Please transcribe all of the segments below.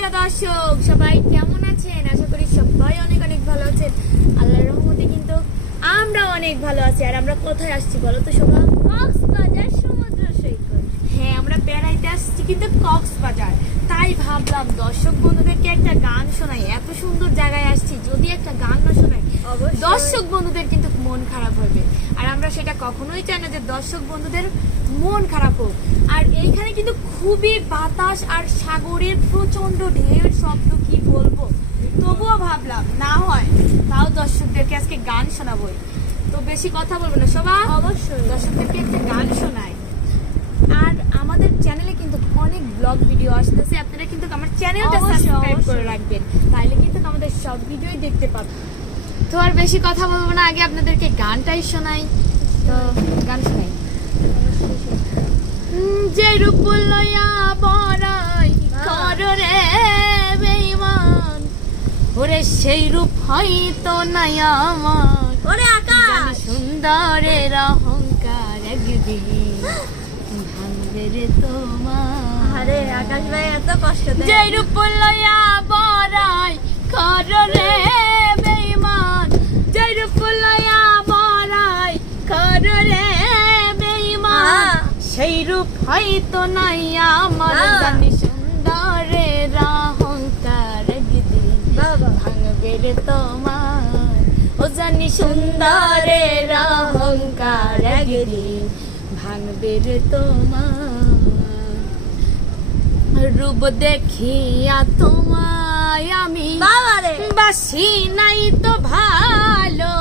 প্রিয় দর্শক সবাই কেমন আছেন? আশা করি সবাই অনেক অনেক ভালো আছেন। আল্লাহর রহমতে কিন্তু আমরা অনেক ভালো আছি। আর আমরা কোথায় আসছি বলো তো শোভা? কক্সবাজার সমুদ্র সৈকত। হ্যাঁ, আমরা বেড়াইতে আসছি কিন্তু কক্সবাজার। তাই ভাবলাম দর্শক বন্ধুদেরকে একটা গান শোনাই। এত সুন্দর জায়গায় আসছি, যদি একটা গান না শোনাই দর্শক বন্ধুদের কিন্তু মন খারাপ হবে। আর আমরা সেটা কখনোই চাই না যে দর্শক বন্ধুদের মন খারাপ হোক। আর এইখানে কিন্তু খুবই বাতাস আর সাগরের প্রচন্ড ঢেউয়ের শব্দ, কি বলবো। তবুও ভাবলাম না হয় তাও দর্শকদেরকে আজকে গান শোনাবই। তো বেশি কথা বলবো না, সবাই অবশ্যই দর্শকদেরকে একটা গান শোনাই। আর আমাদের চ্যানেলে কিন্তু অনেক ব্লগ ভিডিও আসতেছে, আপনারা কিন্তু আমার চ্যানেলটা সাবস্ক্রাইব করে রাখবেন, তাহলে কিন্তু আমাদের সব ভিডিওই দেখতে পাবেন। তো আর বেশি কথা বলবো না, আগে আপনাদেরকে গানটাই শোনাই। তো গান শোনাই। যে রূপ লইয়া বড়াই করো রে বেঈমান, ওরে সেই রূপ হয়তো নাই আমার। ওরে আকাশ সুন্দরের অহংকার একদিন ভাঙবে রে তোমার। আরে আকাশ ভাই এত কষ্ট দেয়। যে রূপ লইয়া বড়াই করো রে বেঈমান, যে রূপ লইয়া বড়াই করো রে বেঈমান, সেই রূপ হয়তো নাই আমার। জানি সুন্দরের অহংকার একদিন ভাঙবে রে তোমার। ও জানি সুন্দরের অহংকার একদিন ভাঙবে রে তোমার। রূপ দেখিয়া তোমায় আমি বাসি নাই তো ভালো,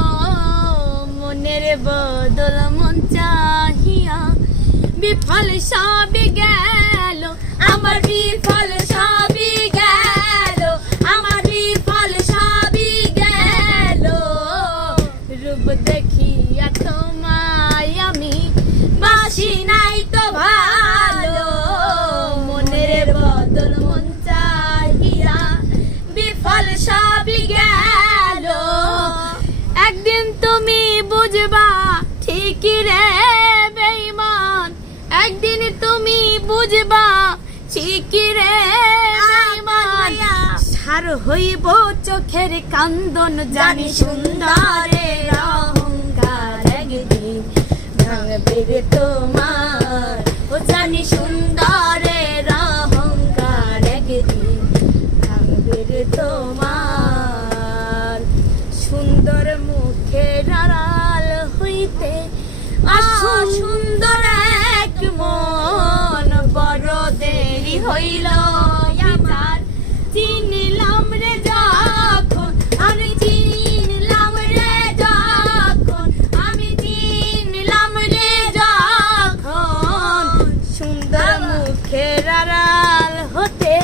মনের বদল মন চাহিয়া বিফল সবই গেল আমার, বিফল সবই গেল আমার, বিফল সবই গেল। রূপ দেখিয়া তোমায় আমি বাসি নাই তো ভালো, মনের বদল মন চাহিয়া বিফল সবই গেল। একদিন তুমি বুঝবা ঠিকই রে বেঈমান, একদিন তুমি বুঝবা ঠিকই রে বেঈমান। সার হইব চোখের কান্দন, জানি সুন্দরের অহংকার একদিন ভাঙবে রে তোমার। ও জানি সুন্দরের অহংকার একদিন ভাঙবে রে তোমার। সুন্দর মুখের আড়াল হইতে আসো সুন্দর এক মন, বড় দেরি হইল আমার চিনিলাম রে যখন, আমি চিনিলাম রে যখন, আমি চিনিলাম রে যখন। সুন্দর মুখের আড়াল হতে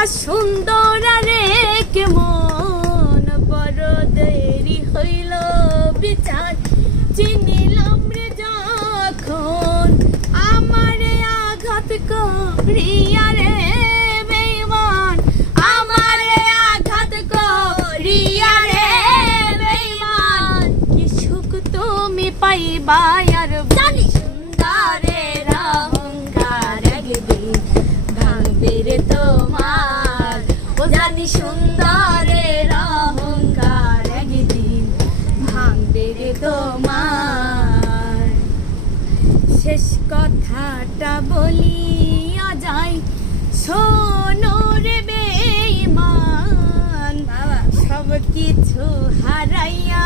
অসুন্দর এক মন, বড় দেরি হইল বিচার চিনিলাম রে যখন। আমারে আঘাত করিয়া রে বেঈমান, আমারে আঘাত করিয়া রে বেঈমান। কি সুখ তুমি পাইবা আর জানি সুন্দরের অহংকার একদিন ভাঙবে রে তোমার। ও জানি সুন্দরের অহংকার একদিন ভাঙবে রে তোমার। শেষ কথাটা বলিয়া যাই শোনো রে বেঈমান, সব কিছু হারাইয়া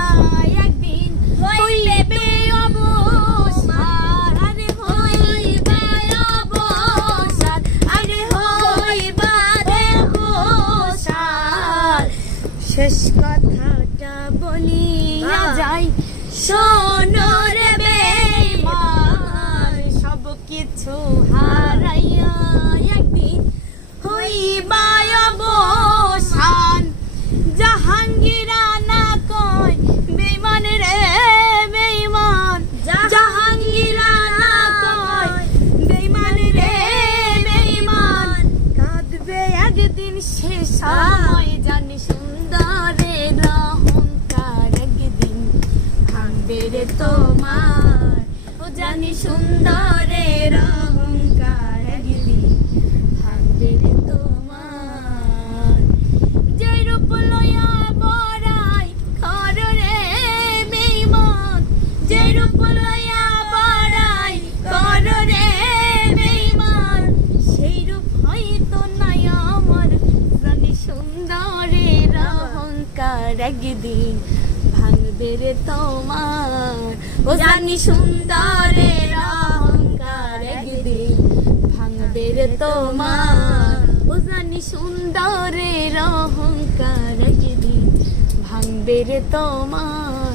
একদিন হইবে অবসান। আরে হইবে অবসান, আরে হইবা রে অবসান। শেষ কথাটা বলিয়া যাই শোনো রে বেঈমান, সব কিছু হারাইয়া একদিন হইবা অবসান। জাহাঙ্গীরা না কয় বেঈমান রে বেঈমান, জাহাঙ্গীরা না কয় বেঈমান রে বেঈমান। কাঁদবে একদিন সে সময়, জানি সুন্দরের অহংকার একদিন ভাঙবে রে তোমার। ও জানি সুন্দরের অহংকার একদিন ভাঙবে রে তোমার। রে তোমার ও জানি সুন্দরের অহংকার একদিন ভাঙবে রে তোমার ও জানি সুন্দরের অহংকার একদিন ভাঙবে রে তোমার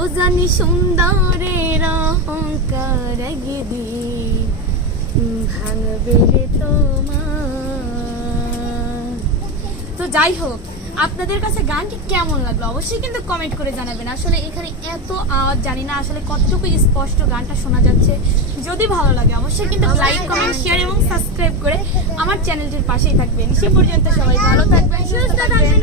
ও জানি সুন্দরের অহংকার একদিন ভাঙবে রে তোমার। তো যাই হোক, আপনাদের কাছে গানটি কেমন লাগলো অবশ্যই কিন্তু কমেন্ট করে জানাবেন। আসলে এখানে এত আওয়াজ, জানি না আসলে কতটুকু স্পষ্ট গানটা শোনা যাচ্ছে। যদি ভালো লাগে অবশ্যই কিন্তু লাইক, কমেন্ট, শেয়ার এবং সাবস্ক্রাইব করে আমার চ্যানেলটির পাশেই থাকবেন। সে পর্যন্ত সবাই ভালো থাকবেন, সুস্থ থাকবেন।